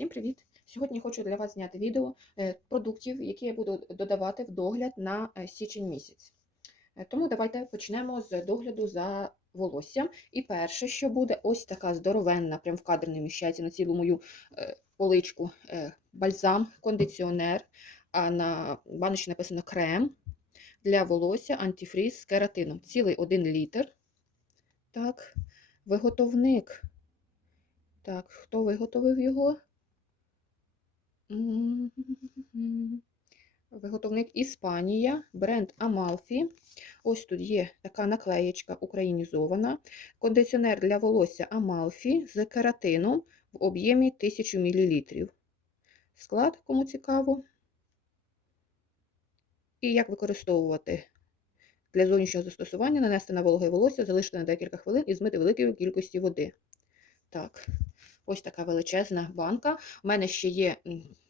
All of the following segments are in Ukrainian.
Всім привіт! Сьогодні хочу для вас зняти відео е, продуктів, які я буду додавати в догляд на е, січень місяць. Е, Тому давайте почнемо з догляду за волоссям. І перше, що буде, ось така здоровенна, прям в кадр не вміщається на цілу мою поличку бальзам, кондиціонер, а на баночці написано крем для волосся, антифріз з кератином. Цілий 1 літр. Так, виготовник. Так, хто виготовив його? Виготовник Іспанія, бренд Amalfi. Ось тут є така наклеєчка українізована. Кондиціонер для волосся Amalfi з кератином в об'ємі 1000 мл. Склад, кому цікаво. І як використовувати для зовнішнього застосування, нанести на вологе волосся, залишити на декілька хвилин і змити великою кількості води. Так, ось така величезна банка. У мене ще є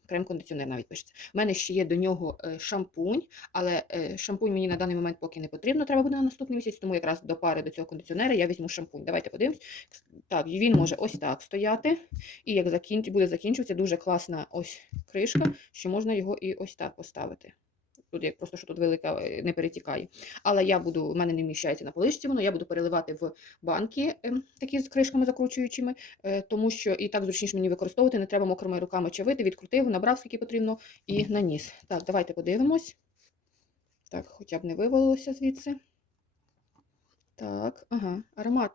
крем-кондиціонер, навіть пишеться. У мене ще є до нього е, шампунь, але е, шампунь мені на даний момент поки не потрібно. Треба буде на наступний місяць, тому якраз до пари до цього кондиціонера я візьму шампунь. Давайте подивимось. Так, він може ось так стояти. І як закін... буде закінчуватися, дуже класна ось кришка, що можна його і ось так поставити. Тут як просто що тут велика е, не перетікає. Але я буду, в мене не вміщається на поличці, воно я буду переливати в банки ем, такі з кришками закручуючими, е, тому що і так зручніше мені використовувати, не треба мокрими руками чавити, відкрутив, набрав скільки потрібно і наніс. Так, давайте подивимось. Так, хоча б не вивалилося звідси. Так, ага, аромат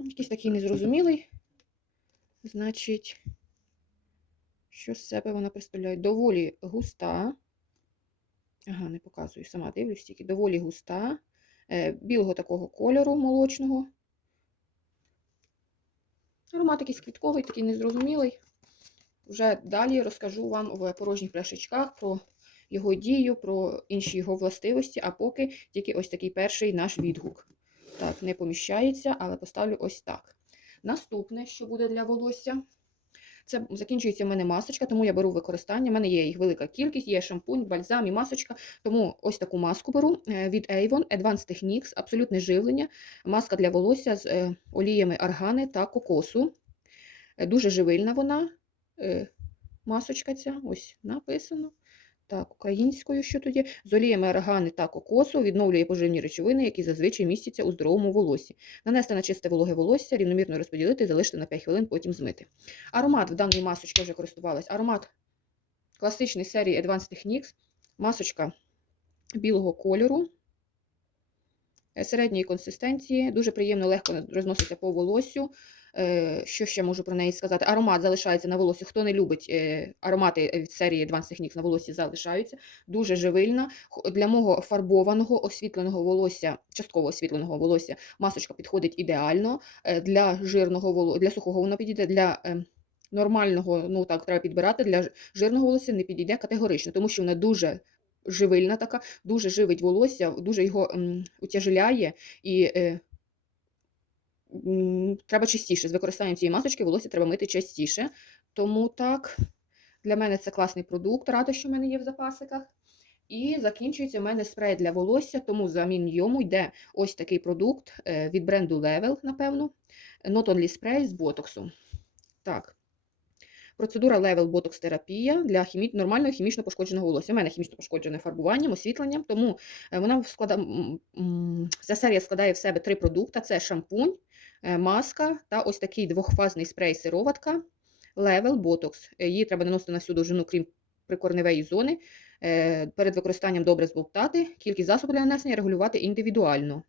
ну, якийсь такий незрозумілий. Значить, що з себе вона представляє? Доволі густа. Ага, не показую, сама дивлюсь тільки. Доволі густа, е, білого такого кольору молочного. Аромат якийсь квітковий, такий незрозумілий. Вже далі розкажу вам в порожніх пляшечках про його дію, про інші його властивості, а поки тільки ось такий перший наш відгук. Так, не поміщається, але поставлю ось так. Наступне, що буде для волосся. Це закінчується в мене масочка, тому я беру використання. У мене є їх велика кількість, є шампунь, бальзам і масочка. Тому ось таку маску беру е, від Avon Advanced Techniques, абсолютне живлення. Маска для волосся з е, оліями аргани та кокосу. Е, Дуже живильна вона. Масочка ця, ось написано. Так, українською, що тоді? З оліями та кокосу відновлює поживні речовини, які зазвичай містяться у здоровому волосі. Нанести на чисте вологе волосся, рівномірно розподілити, залишити на 5 хвилин, потім змити. Аромат в даній масочці вже користувалась. Аромат класичний серії Advanced Techniques. Масочка білого кольору, е, середньої консистенції, дуже приємно, легко розноситься по волоссю. Е, Що ще можу про неї сказати? Аромат залишається на волосі. Хто не любить е, аромати від серії Advanced Techniques на волосі залишаються. Дуже живильна. Для мого фарбованого освітленого волосся, частково освітленого волосся, масочка підходить ідеально. Е, Для жирного волосся, для сухого вона підійде, для е, нормального, ну так, треба підбирати, для жирного волосся не підійде категорично, тому що вона дуже живильна така, дуже живить волосся, дуже його м, утяжеляє і. Е, треба частіше. З використанням цієї масочки волосся треба мити частіше. Тому так, для мене це класний продукт, рада, що в мене є в запасиках. І закінчується в мене спрей для волосся, тому замін йому йде ось такий продукт е, від бренду Level, напевно. Not Only Spray з ботоксу. Так. Процедура Level Botox терапія для хімі... нормального хімічно пошкодженого волосся. У мене хімічно пошкоджене фарбуванням, освітленням, тому е, вона склада... ця серія складає в себе три продукти: це шампунь, маска та ось такий двохфазний спрей сироватка Level Botox. Е, Її треба наносити на всю довжину, крім прикорневої зони. Е, Перед використанням добре збовтати, кількість засобів для нанесення регулювати індивідуально.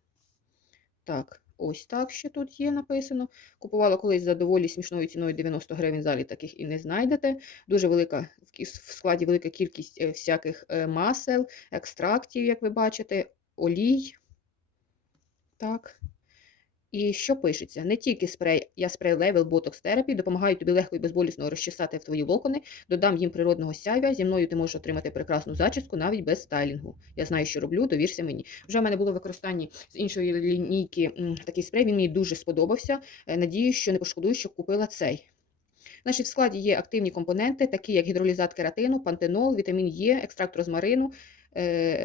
Так, ось так ще тут є написано. Купувала колись за доволі смішною ціною 90 гривень, залі таких і не знайдете. Дуже велика в складі велика кількість е, всяких е, масел, екстрактів, як ви бачите, олій. Так. І що пишеться? Не тільки спрей, я спрей Level Botox Therapy допомагають тобі легко і безболісно розчесати в твої локони, додам їм природного сяйвя, зі мною ти можеш отримати прекрасну зачіску навіть без стайлінгу. Я знаю, що роблю, довірся мені. Вже в мене було в використанні з іншої лінійки такий спрей, він мені дуже сподобався. Е, Надіюсь, що не пошкодую, що купила цей. Значить, в складі є активні компоненти, такі як гідролізат кератину, пантенол, вітамін Е, екстракт розмарину,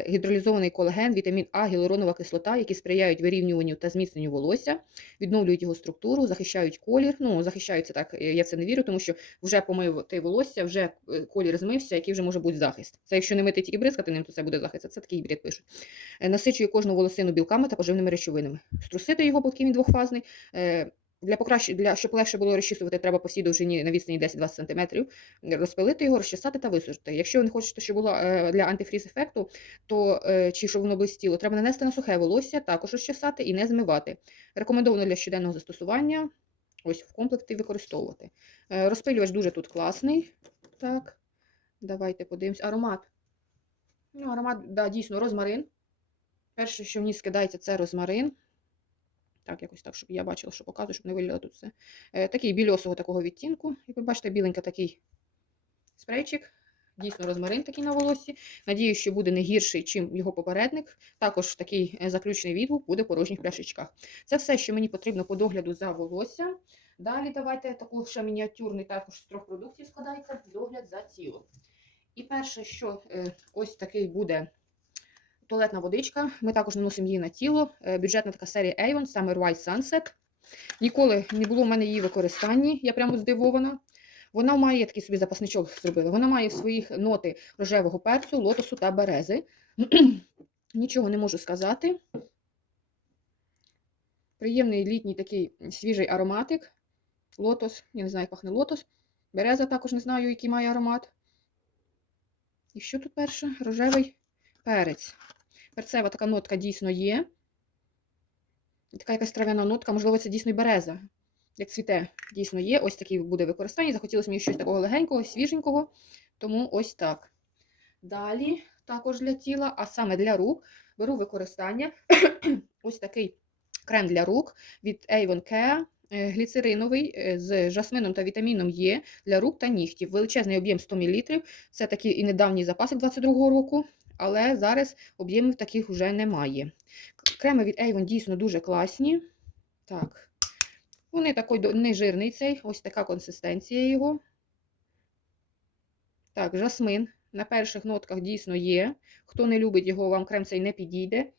гідролізований колаген, вітамін А, гіалуронова кислота, які сприяють вирівнюванню та зміцненню волосся, відновлюють його структуру, захищають колір. Ну, захищаються так, е, я в це не вірю, тому що вже помив ти волосся, вже е, колір змився, який вже може бути захист. Це якщо не мити тільки бризкати ним, то це буде захист. Це такий бред пишуть. Е, Насичує кожну волосину білками та поживними речовинами. Струсити його, поки він двохфазний. Е, Для покращ... для щоб легше було розчісувати, треба по всій довжині на відстані 10-20 см, розпилити його, розчесати та висушити. Якщо ви не хочете, щоб було е, для антифріз ефекту, то е, чи щоб воно блистіло, треба нанести на сухе волосся, також розчесати і не змивати. Рекомендовано для щоденного застосування. Ось в комплекті використовувати. Е, Розпилювач дуже тут класний. Так, давайте подивимось. Аромат. Ну, аромат, да, дійсно, розмарин. Перше, що в ній скидається, це розмарин. Так, якось так, щоб я бачила, що показую, щоб не виліло тут все. Е, такий більосого такого відтінку. Як ви бачите, біленький такий спрейчик. Дійсно, розмарин такий на волосі. Надію, що буде не гірший, чим його попередник. Також такий е, заключний відгук буде в порожніх пляшечках. Це все, що мені потрібно по догляду за волоссям. Далі давайте таку ще мініатюрний, також з трьох продуктів складається догляд за тілом. І перше, що е, ось такий буде туалетна водичка. Ми також наносимо її на тіло. Е, Бюджетна така серія Avon, Summer White Sunset. Ніколи не було в мене її використанні, я прямо здивована. Вона має такий собі запасничок зробила. Вона має в своїх ноти рожевого перцю, лотосу та берези. Нічого не можу сказати. Приємний літній такий свіжий ароматик. Лотос, я не знаю, як пахне лотос. Береза також не знаю, який має аромат. І що тут перше? Рожевий перець. Перцева така нотка дійсно є. Така якась трав'яна нотка, можливо, це дійсно і береза. Як цвіте, дійсно є. Ось такий буде використання. Захотілося мені щось такого легенького, свіженького. Тому ось так. Далі, також для тіла, а саме для рук, беру використання ось такий крем для рук від Avon Care. е, Гліцериновий е, з жасмином та вітаміном Е для рук та нігтів. Величезний об'єм 100 мл. Це такий і недавній запасик 22-го року, але зараз об'ємів таких вже немає. Креми від Avon дійсно дуже класні. Так. Вони такий до- не жирний цей, ось така консистенція його. Так, жасмин. На перших нотках дійсно є. Хто не любить його, вам крем цей не підійде.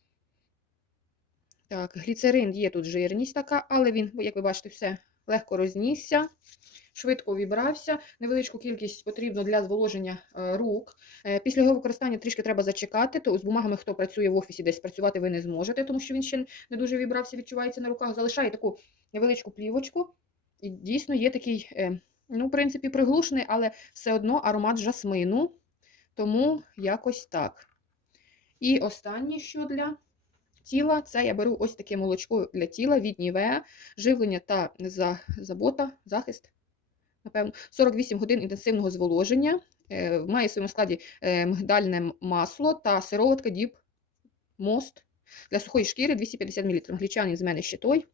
Так, гліцерин є тут жирність така, але він, як ви бачите, все легко рознісся, швидко вібрався. Невеличку кількість потрібно для зволоження е, рук. Е, Після його використання трішки треба зачекати, то з бумагами, хто працює в офісі, десь працювати ви не зможете, тому що він ще не дуже вібрався, відчувається на руках. Залишає таку невеличку плівочку. І дійсно є такий, е, ну, в принципі, приглушений, але все одно аромат жасмину. Тому якось так. І останнє, що для тіла, це я беру ось таке молочко для тіла від Нівеа, живлення та за, забота, захист. Напевно, 48 годин інтенсивного зволоження. Е, Має в своєму складі е, мигдальне масло та сироватка Діп Мост для сухої шкіри 250 мл. Глічаний з мене ще той.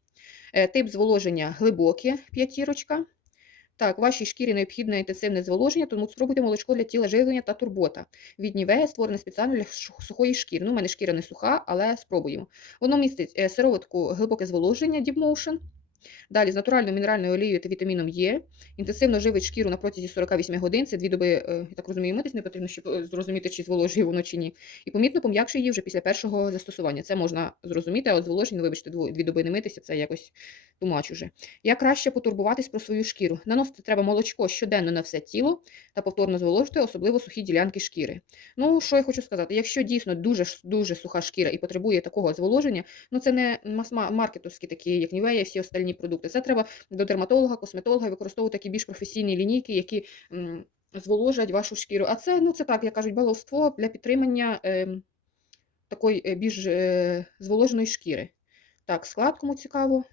Е, Тип зволоження глибоке, п'ятірочка. Так, вашій шкірі необхідне інтенсивне зволоження, тому спробуйте молочко для тіла живлення та турбота. Від Нівея створене спеціально для сухої шкіри. Ну, у мене шкіра не суха, але спробуємо. Воно містить е, сироватку глибоке зволоження Deep Motion. Далі з натуральною мінеральною олією та вітаміном Е. Інтенсивно живить шкіру на протязі 48 годин. Це дві доби, е, я так розумію, митись не потрібно, щоб е, зрозуміти, чи зволожує воно чи ні. І помітно пом'якшує її вже після першого застосування. Це можна зрозуміти, а от зволоження, вибачте, дві доби не митися, це якось тумач уже. Як краще потурбуватись про свою шкіру? Наносити треба молочко щоденно на все тіло та повторно зволожити, особливо сухі ділянки шкіри. Ну, що я хочу сказати, якщо дійсно дуже, дуже суха шкіра і потребує такого зволоження, ну це не мас-маркетовські такі, як Нівея, всі остальні продукти. Це треба до дерматолога, косметолога використовувати такі більш професійні лінійки, які зволожать вашу шкіру. А це, ну, це так, як кажуть, баловство для підтримання ем, такої е, більш е, зволоженої шкіри. Так, склад, кому цікаво.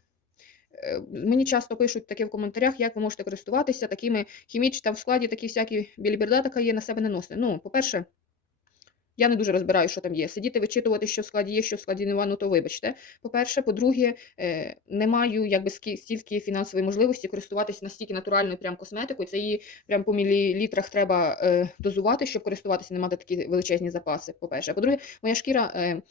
Е, Мені часто пишуть таке в коментарях, як ви можете користуватися такими хімічними, там в складі такі всякі біліберда така є, на себе не носите. Ну, по-перше, я не дуже розбираю, що там є. Сидіти, вичитувати, що в складі є, що в складі нема, ну то вибачте. По-перше, по-друге, е, не маю якби стільки фінансової можливості користуватися настільки натуральною прям косметикою. Це її прям по мілілітрах треба е, дозувати, щоб користуватися, не мати такі величезні запаси. По-перше. По-друге, моя шкіра. Е,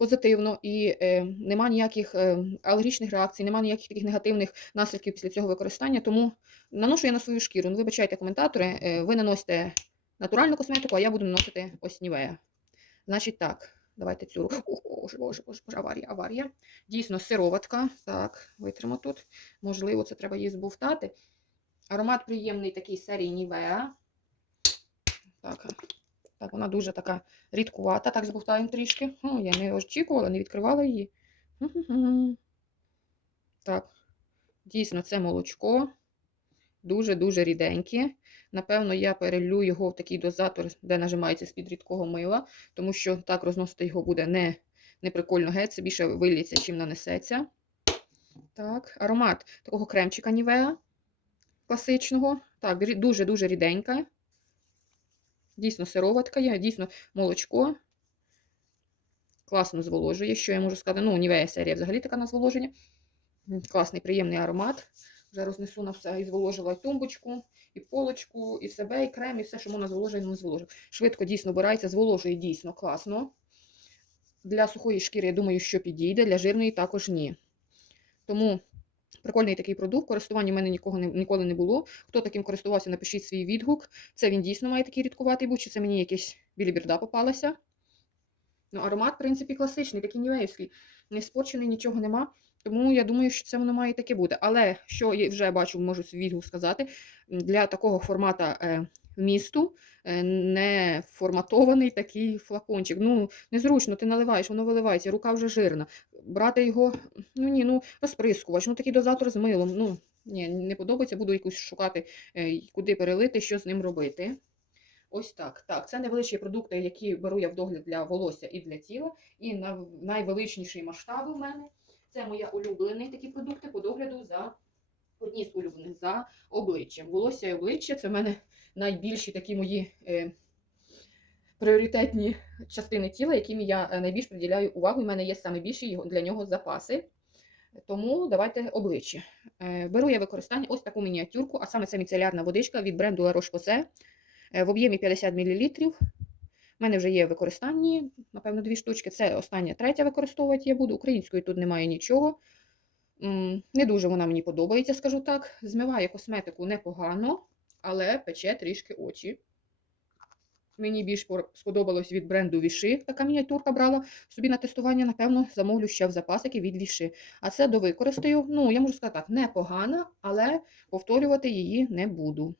Позитивно і е, нема ніяких е, алергічних реакцій, нема ніяких таких негативних наслідків після цього використання. Тому наношу я на свою шкіру. Ну, вибачайте, коментатори, е, ви наносите натуральну косметику, а я буду наносити ось Нівея. Значить так, давайте цю руку. Боже, боже, боже, боже, аварія, аварія. Дійсно, сироватка. Так, витримо тут. Можливо, це треба її збовтати. Аромат приємний такий серії Нівеа. Так, так, вона дуже така рідкувата. Так, збовтаємо трішки. О, я не очікувала, не відкривала її. Так, дійсно, це молочко. Дуже-дуже ріденьке. Напевно, я перелю його в такий дозатор, де нажимається з-під рідкого мила, тому що так розносити його буде не, не прикольно геть, це більше виліться, чим нанесеться. Так, аромат такого кремчика Нівеа класичного. Так, дуже-дуже ріденька. Дійсно сироватка є, дійсно молочко. Класно зволожує, що я можу сказати. Ну, Нівея серія взагалі така на зволоження. Класний, приємний аромат. Вже рознесу на все і зволожила і тумбочку, і полочку, і себе, і крем, і все, що можна зволожити, не зволожу. Швидко дійсно бирається, зволожує дійсно класно. Для сухої шкіри, я думаю, що підійде, для жирної також ні. Тому прикольний такий продукт. Користування в мене нікого не, ніколи не було. Хто таким користувався, напишіть свій відгук. Це він дійсно має такий рідкуватий бути, чи це мені якась біліберда попалася. Ну, аромат, в принципі, класичний, такий нівеївський. Не спорчений, нічого нема. Тому я думаю, що це воно має таке бути. Але що я вже бачу, можу відгук сказати, для такого формата е, місту е, не форматований такий флакончик. Ну, незручно, ти наливаєш, воно виливається, рука вже жирна. Брати його, ну ні, ну розприскувач, ну такий дозатор з милом. Ну, ні, не подобається, буду якусь шукати, е, куди перелити, що з ним робити. Ось так. Так, це невеличкі продукти, які беру я в догляд для волосся і для тіла. І на найвеличніші масштаби в мене це моя улюблені такі продукти по догляду за одні з улюблених за обличчям. Волосся і обличчя це в мене найбільші такі мої е, пріоритетні частини тіла, яким я е, найбільш приділяю увагу. У мене є саме більші для нього запаси. Тому давайте обличчя. Е, беру я використання ось таку мініатюрку, а саме це міцелярна водичка від бренду La Roche-Posay е, в об'ємі 50 мл. У мене вже є використанні, напевно, дві штучки. Це остання третя використовувати я буду. Української тут немає нічого. Не дуже вона мені подобається, скажу так. Змиває косметику непогано, але пече трішки очі. Мені більш сподобалось від бренду Віши. Така мініатюрка брала собі на тестування, напевно, замовлю ще в запасики від Віши. А це до використаю, ну, я можу сказати так, непогана, але повторювати її не буду.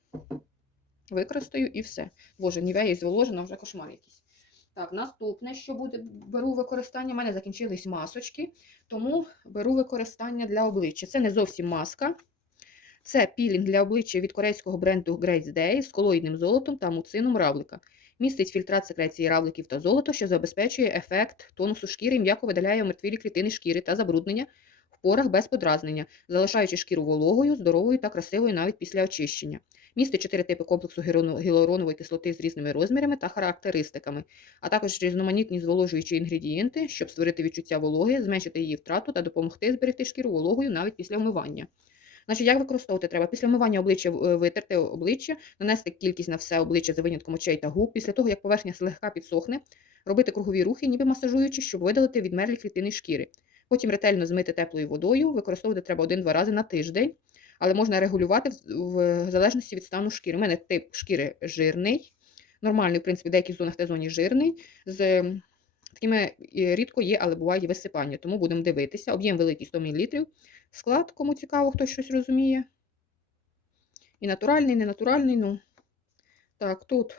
Використаю і все. Боже, нівея зволожена, вже кошмар якийсь. Так, наступне, що буде, беру використання, у мене закінчились масочки, тому беру використання для обличчя. Це не зовсім маска. Це пілінг для обличчя від корейського бренду Grace Day з колоїдним золотом та муцином равлика. Містить фільтрат секреції равликів та золото, що забезпечує ефект тонусу шкіри м'яко видаляє мертвілі клітини шкіри та забруднення в порах без подразнення, залишаючи шкіру вологою, здоровою та красивою навіть після очищення. Містить чотири типи комплексу гіалуронової кислоти з різними розмірами та характеристиками, а також різноманітні зволожуючі інгредієнти, щоб створити відчуття вологи, зменшити її втрату та допомогти зберегти шкіру вологою навіть після вмивання. Значить, як використовувати треба? Після вмивання обличчя е, витерти обличчя, нанести кількість на все обличчя за винятком очей та губ. Після того, як поверхня злегка підсохне, робити кругові рухи, ніби масажуючи, щоб видалити відмерлі клітини шкіри. Потім ретельно змити теплою водою, використовувати треба один-два рази на тиждень, але можна регулювати в, залежності від стану шкіри. У мене тип шкіри жирний, нормальний, в принципі, в деяких зонах та зоні жирний. З такими рідко є, але буває висипання. Тому будемо дивитися. Об'єм великий 100 мл. Склад, кому цікаво, хтось щось розуміє. І натуральний, і ненатуральний. Ну. Так, тут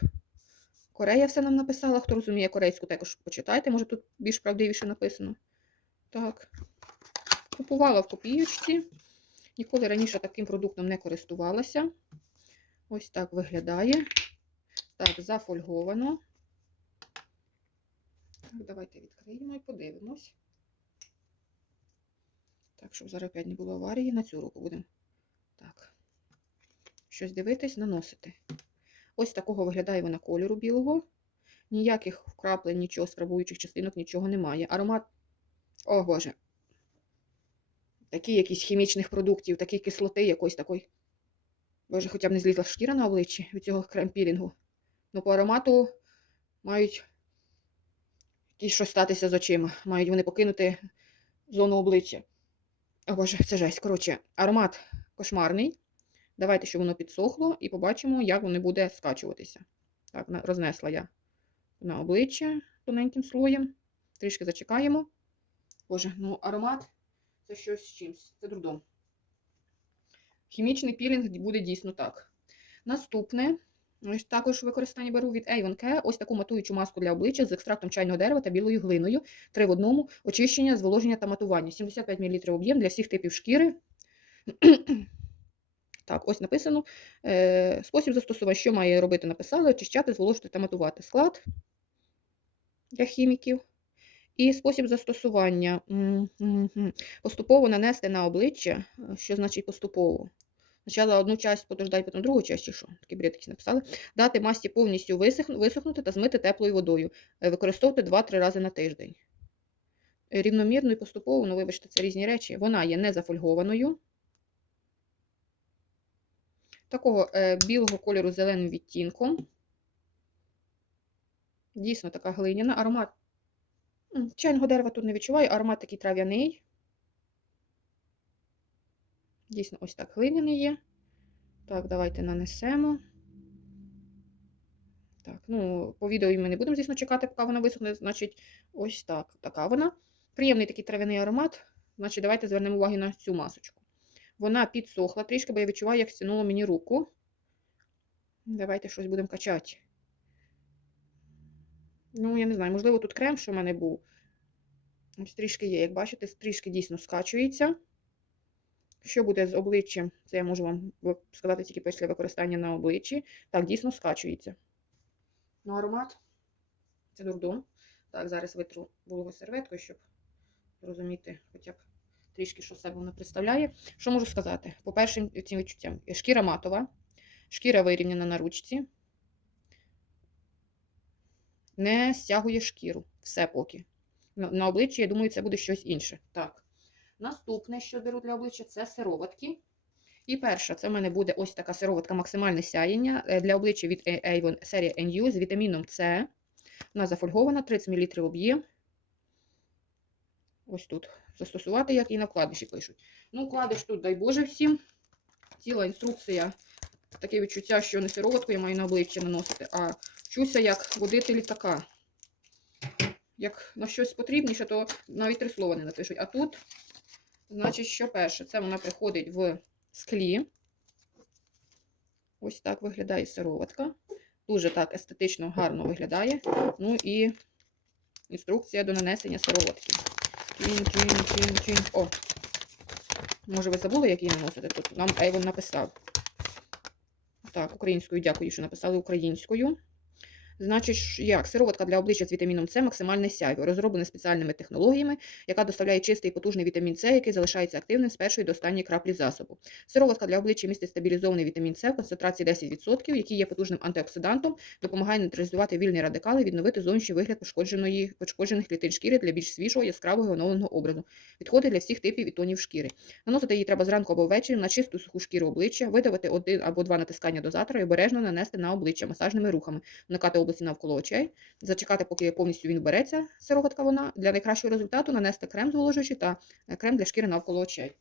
Корея все нам написала. Хто розуміє корейську, також почитайте, може тут більш правдивіше написано. Так. Купувала в копійочці. Ніколи раніше таким продуктом не користувалася. Ось так виглядає. Так, зафольговано. Так, давайте відкриємо і подивимось. Так, щоб зараз опять не було аварії, на цю руку будемо. Так. Щось дивитись, наносити. Ось такого виглядає вона кольору білого. Ніяких вкраплень, нічого, скрабуючих частинок, нічого немає. Аромат. О, Боже. Такі якісь хімічних продуктів, такі кислоти якоїсь такої. Боже, хоча б не злізла шкіра на обличчі від цього крем-пілінгу. Ну, по аромату мають якісь щось статися з очима. Мають вони покинути зону обличчя. О, Боже, це жесть. Коротше, аромат кошмарний. Давайте, щоб воно підсохло, і побачимо, як воно буде скачуватися. Так, рознесла я на обличчя. тоненьким слоєм. Трішки зачекаємо. Боже, ну аромат це щось з чимсь. Це дурдом. Хімічний пілінг буде дійсно так. Наступне. Ось також використання беру від Avon Care. Ось таку матуючу маску для обличчя з екстрактом чайного дерева та білою глиною. Три в одному. Очищення, зволоження та матування. 75 мл об'єм для всіх типів шкіри. Так, ось написано. Е, спосіб застосування, що має робити, написали, очищати, зволожити та матувати. Склад для хіміків. І спосіб застосування. Поступово нанести на обличчя. Е, Що значить поступово? Спочатку одну часть подождати, потім другу часть, чи що? Такий бред якийсь написали. Дати масті повністю висохнути та змити теплою водою. Е, Використовувати 2-3 рази на тиждень. Е, Рівномірно і поступово, ну вибачте, це різні речі. Вона є не зафольгованою. Такого білого кольору зеленим відтінком. Дійсно така глиняна. Аромат. Чайного дерева тут не відчуваю, аромат такий трав'яний. Дійсно, ось так глиняний є. Так, давайте нанесемо. Так, ну, по відео ми не будемо, звісно, чекати, поки вона висохне. Значить, ось так. Така вона. Приємний такий трав'яний аромат. Значить, давайте звернемо увагу на цю масочку. Вона підсохла трішки, бо я відчуваю, як стянуло мені руку. Давайте щось будемо качати. Ну, я не знаю, можливо, тут крем, що в мене був. Трішки є, як бачите, трішки дійсно скачується. Що буде з обличчям, це я можу вам сказати тільки після використання на обличчі. Так, дійсно скачується. Ну, аромат це дурдом. Так, зараз витру вологою серветкою, щоб зрозуміти хоча б трішки, що себе вона представляє. Що можу сказати? По першим цим відчуттям. Шкіра матова, шкіра вирівняна на ручці. Не стягує шкіру. Все поки. На, обличчі, я думаю, це буде щось інше. Так. Наступне, що беру для обличчя, це сироватки. І перша, це в мене буде ось така сироватка максимальне сяєння е, для обличчя від Avon серія NU з вітаміном С. Вона зафольгована, 30 мл об'єм. Ось тут. Застосувати, як і на вкладиші пишуть. Ну, вкладиш тут, дай Боже всім. Ціла інструкція. Таке відчуття, що не сироватку я маю на обличчя наносити, а вчуся як водити літака. Як на щось потрібніше, то навіть три слова не напишуть. А тут, значить, що перше? Це вона приходить в склі. Ось так виглядає сироватка. Дуже так естетично гарно виглядає. Ну і інструкція до нанесення сироватки. Чин, чин, чин, чин. О! Може, ви забули, як її наносити? Тут нам Ейвон написав. Так, українською дякую, що написали українською. Значить, як сироватка для обличчя з вітаміном С максимальне сяйво, розроблена спеціальними технологіями, яка доставляє чистий і потужний вітамін С, який залишається активним з першої до останньої краплі засобу. Сироватка для обличчя містить стабілізований вітамін С в концентрації 10%, який є потужним антиоксидантом, допомагає нейтралізувати вільні радикали, відновити зовнішній вигляд пошкодженої пошкоджених клітин шкіри для більш свіжого, яскравого і оновленого образу. Підходить для всіх типів і тонів шкіри. Наносити її треба зранку або ввечері на чисту суху шкіру обличчя, видавати один або два натискання дозатора і обережно нанести на обличчя масажними рухами, вмикати області навколо очей, зачекати, поки повністю він береться, сироватка вона. Для найкращого результату нанести крем зволожуючий та е, крем для шкіри навколо очей.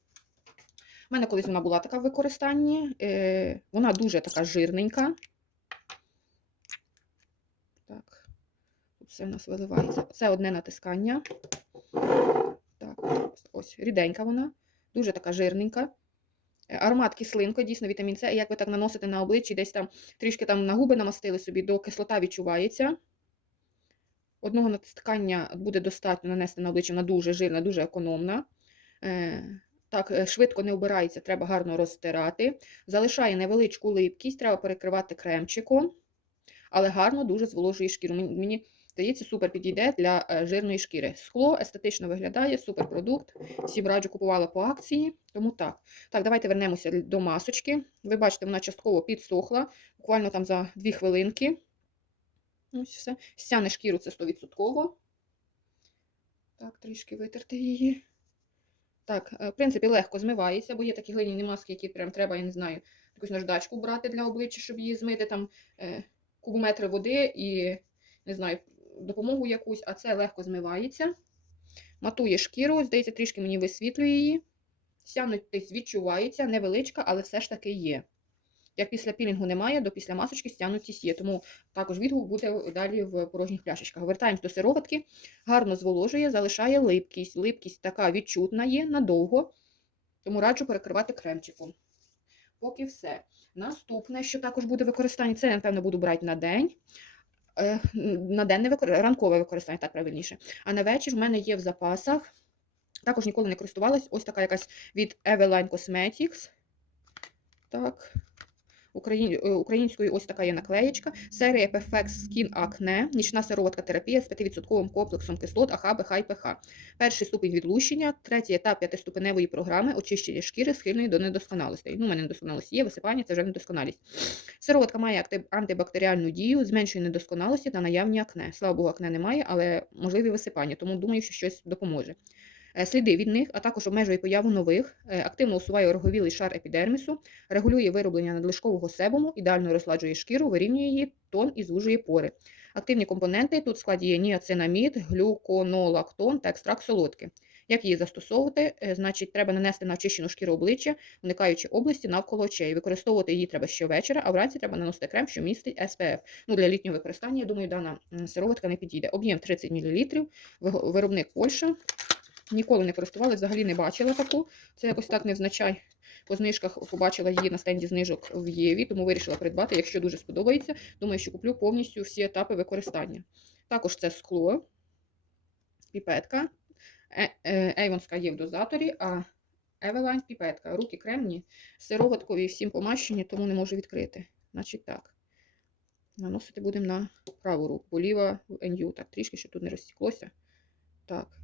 У мене колись вона була така в використанні. Е, вона дуже така жирненька. Так, все в нас виливається. Це одне натискання. Так, ось ріденька вона, дуже така жирненька. Аромат кислинка, дійсно вітамін С. Як ви так наносите на обличчі, десь там трішки там на губи намастили собі, до кислота відчувається. Одного натискання буде достатньо нанести на обличчя, вона дуже жирна, дуже економна. Е, Так, е, швидко не обирається, треба гарно розтирати. Залишає невеличку липкість, треба перекривати кремчиком, але гарно дуже зволожує шкіру. Мені здається, супер підійде для е, жирної шкіри. Скло естетично виглядає, супер продукт. Всім раджу купувала по акції, тому так. Так, давайте вернемося до масочки. Ви бачите, вона частково підсохла, буквально там за 2 хвилинки. Ось все. Стяне шкіру це 100%. Так, трішки витерти її. Так, е, в принципі, легко змивається, бо є такі глиняні маски, які прям треба, я не знаю, якусь наждачку брати для обличчя, щоб її змити, там е, кубометри води і, не знаю, допомогу якусь, а це легко змивається. Матує шкіру, здається, трішки мені висвітлює її. Стягнутість відчувається, невеличка, але все ж таки є. Як після пілінгу немає, до після масочки стягнутість є. Тому також відгук буде далі в порожніх пляшечках. Вертаємось до сироватки, гарно зволожує, залишає липкість. Липкість така відчутна є надовго, тому раджу перекривати кремчиком. Поки все. Наступне, що також буде використання, це я, напевно, буду брати на день. Е, На денне викор... ранкове використання, так правильніше. А на вечір в мене є в запасах. Також ніколи не користувалась. Ось така якась від Eveline Cosmetics. Так. Україн... Українською ось така є наклеєчка. Серія Perfect Skin Acne. Нічна сироватка терапія з 5% комплексом кислот АХ, БХ і ПХ. Перший ступінь відлущення, третій етап п'ятиступеневої програми очищення шкіри схильної до недосконалостей. Ну, у мене недосконалість є, висипання це вже недосконалість. Сироватка має антибактеріальну дію, зменшує недосконалості та наявні акне. Слава Богу, акне немає, але можливі висипання, тому думаю, що щось допоможе. Е, Сліди від них, а також обмежує появу нових, е, активно усуває роговілий шар епідермісу, регулює вироблення надлишкового себуму, ідеально розладжує шкіру, вирівнює її, тон і звужує пори. Активні компоненти тут в складі є ніацинамід, глюконолактон та екстракт солодки. Як її застосовувати? Е, Значить, треба нанести на очищену шкіру обличчя, уникаючи області навколо очей. Використовувати її треба щовечора, а вранці треба наносити крем, що містить SPF. Ну, для літнього використання, я думаю, дана сироватка не підійде. Об'єм 30 мл, виробник Польща. Ніколи не користувалася, взагалі не бачила таку. Це якось так невзначай. По знижках побачила її на стенді знижок в Єві, тому вирішила придбати. Якщо дуже сподобається, думаю, що куплю повністю всі етапи використання. Також це скло, піпетка. Е- е, Ейвонська є в дозаторі, а Евелайн піпетка. Руки кремні, сироваткові всім помащені, тому не можу відкрити. Значить так. Наносити будемо на праву руку, бо ліва NU. Так, трішки, щоб тут не розтіклося. Так.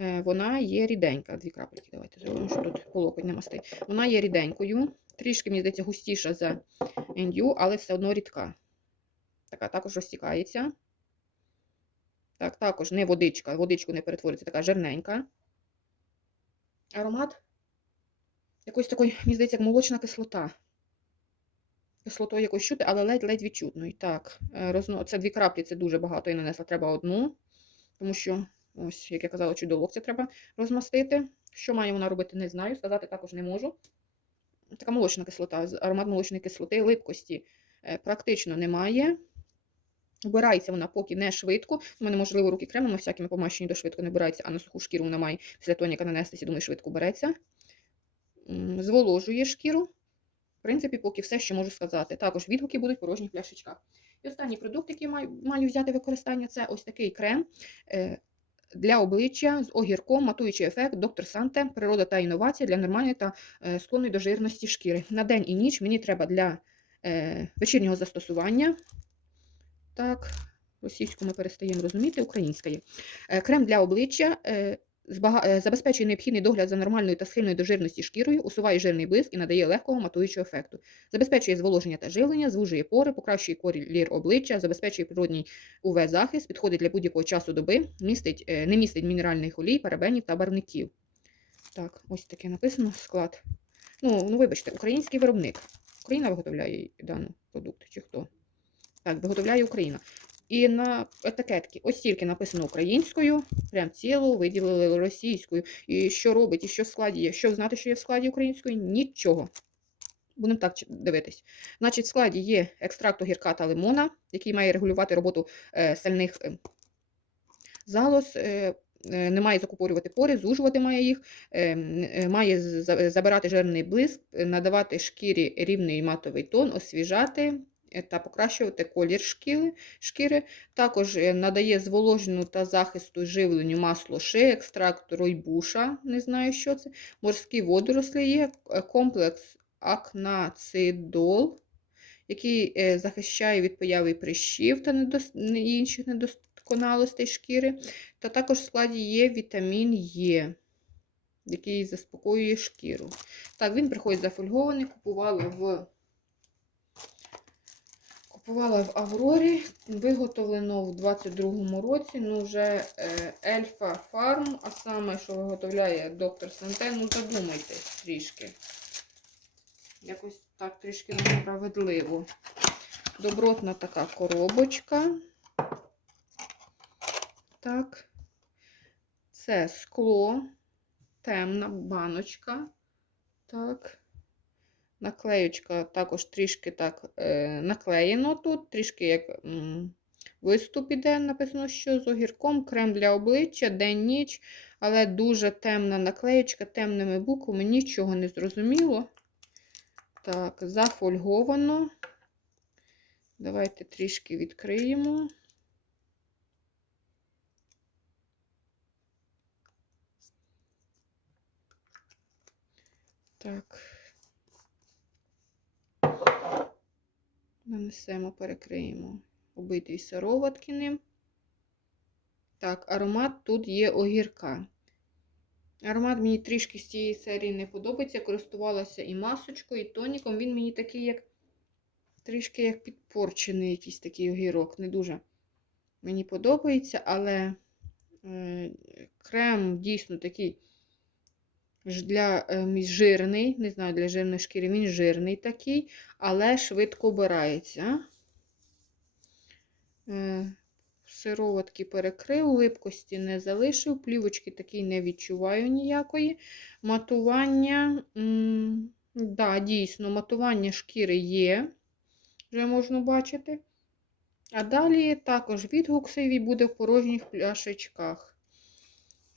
Е, Вона є ріденька. Дві крапельки давайте зробимо, щоб тут полокоть не масти. Вона є ріденькою. Трішки, мені здається, густіша за NU, але все одно рідка. Така також розтікається. Так, також не водичка, водичку не перетворюється, така жирненька. Аромат якось такий, мені здається, як молочна кислота. Кислотою якось чути, але ледь-ледь відчутною. Так, е, розно... це дві краплі, це дуже багато. Я нанесла треба одну, тому що, ось, як я казала, чуть до локтя треба розмастити. Що має вона робити, не знаю. Сказати також не можу. Така молочна кислота, аромат молочної кислоти, липкості е, практично немає. Вбирається вона поки не швидко. У мене, можливо, руки кремами всякими помащені до швидко не вбирається, а на суху шкіру вона має після тоніка нанестися, думаю, швидко береться. Зволожує шкіру. В принципі, поки все, що можу сказати. Також відгуки будуть в порожніх пляшечках. І останній продукт, який маю, маю взяти використання, це ось такий крем е, для обличчя з огірком, матуючий ефект, доктор Санте, природа та інновація для нормальної та е, склонної до жирності шкіри. На день і ніч мені треба для е, вечірнього застосування. Так, російську ми перестаємо розуміти, українська є. Е, Крем для обличчя забезпечує необхідний догляд за нормальною та схильною до жирності шкірою, усуває жирний блиск і надає легкого матуючого ефекту. Забезпечує зволоження та живлення, звужує пори, покращує колір обличчя, забезпечує природній УВ-захист, підходить для будь-якого часу доби, містить, е, не містить мінеральних олій, парабенів та барвників. Так, ось таке написано склад. Ну, ну вибачте, український виробник. Україна виготовляє даний продукт, чи хто? Так, виготовляє Україна. І на етикетці ось тільки написано українською, прям цілу виділили російською. І що робить, і що в складі є. Що знати, що є в складі української? Нічого. Будемо так дивитись. Значить, в складі є екстракт огірка та лимона, який має регулювати роботу е, сальних е, залоз. Е, не має закупорювати пори, зужувати має їх, має забирати жирний блиск, надавати шкірі рівний матовий тон, освіжати та покращувати колір шкіри. шкіри. Також е, надає зволожену та захисту живленню масло ши, екстракт ройбуша, не знаю, що це, морські водорослі є, е, комплекс акнацидол, який е, захищає від появи прищів та інших недосконалостей шкіри. Та також в складі є вітамін Е, який заспокоює шкіру. Так, він приходить зафольгований, купували в Купувала в Аврорі, виготовлено в 22-му році. Ну, вже е, Ельфа Фарм, а саме, що виготовляє доктор Санте, ну задумайтесь трішки. Якось так трішки несправедливо. Добротна така коробочка. Так. Це скло, темна баночка. Так. Наклеючка також трішки так е, наклеєно тут, трішки як м, виступ іде, написано, що з огірком, крем для обличчя, день-ніч, але дуже темна наклеючка, темними буквами, нічого не зрозуміло. Так, зафольговано. Давайте трішки відкриємо. Так. Нанесемо, перекриємо обидві сироватки ним. Так, аромат тут є огірка. Аромат мені трішки з цієї серії не подобається. Користувалася і масочкою, і тоніком. Він мені такий, як трішки як підпорчений якийсь такий огірок. Не дуже мені подобається, але е, крем дійсно такий для е, жирний, не знаю, для жирної шкіри, він жирний такий, але швидко обирається. Е, Сироватки перекрив, липкості не залишив, плівочки такий не відчуваю ніякої. Матування, м, да, дійсно, матування шкіри є, вже можна бачити. А далі також відгук сивій буде в порожніх пляшечках.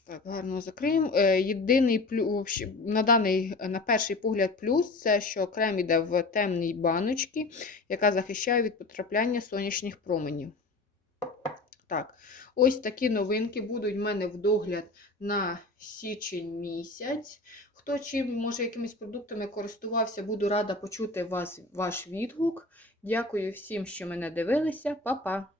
Так, гарно закриємо. Е, Єдиний плюс, на даний, на перший погляд, плюс це що крем іде в темній баночці, яка захищає від потрапляння сонячних променів. Так, ось такі новинки будуть в мене в догляд на січень місяць. Хто чим, може, якимись продуктами користувався, буду рада почути вас, ваш відгук. Дякую всім, що мене дивилися. Па-па!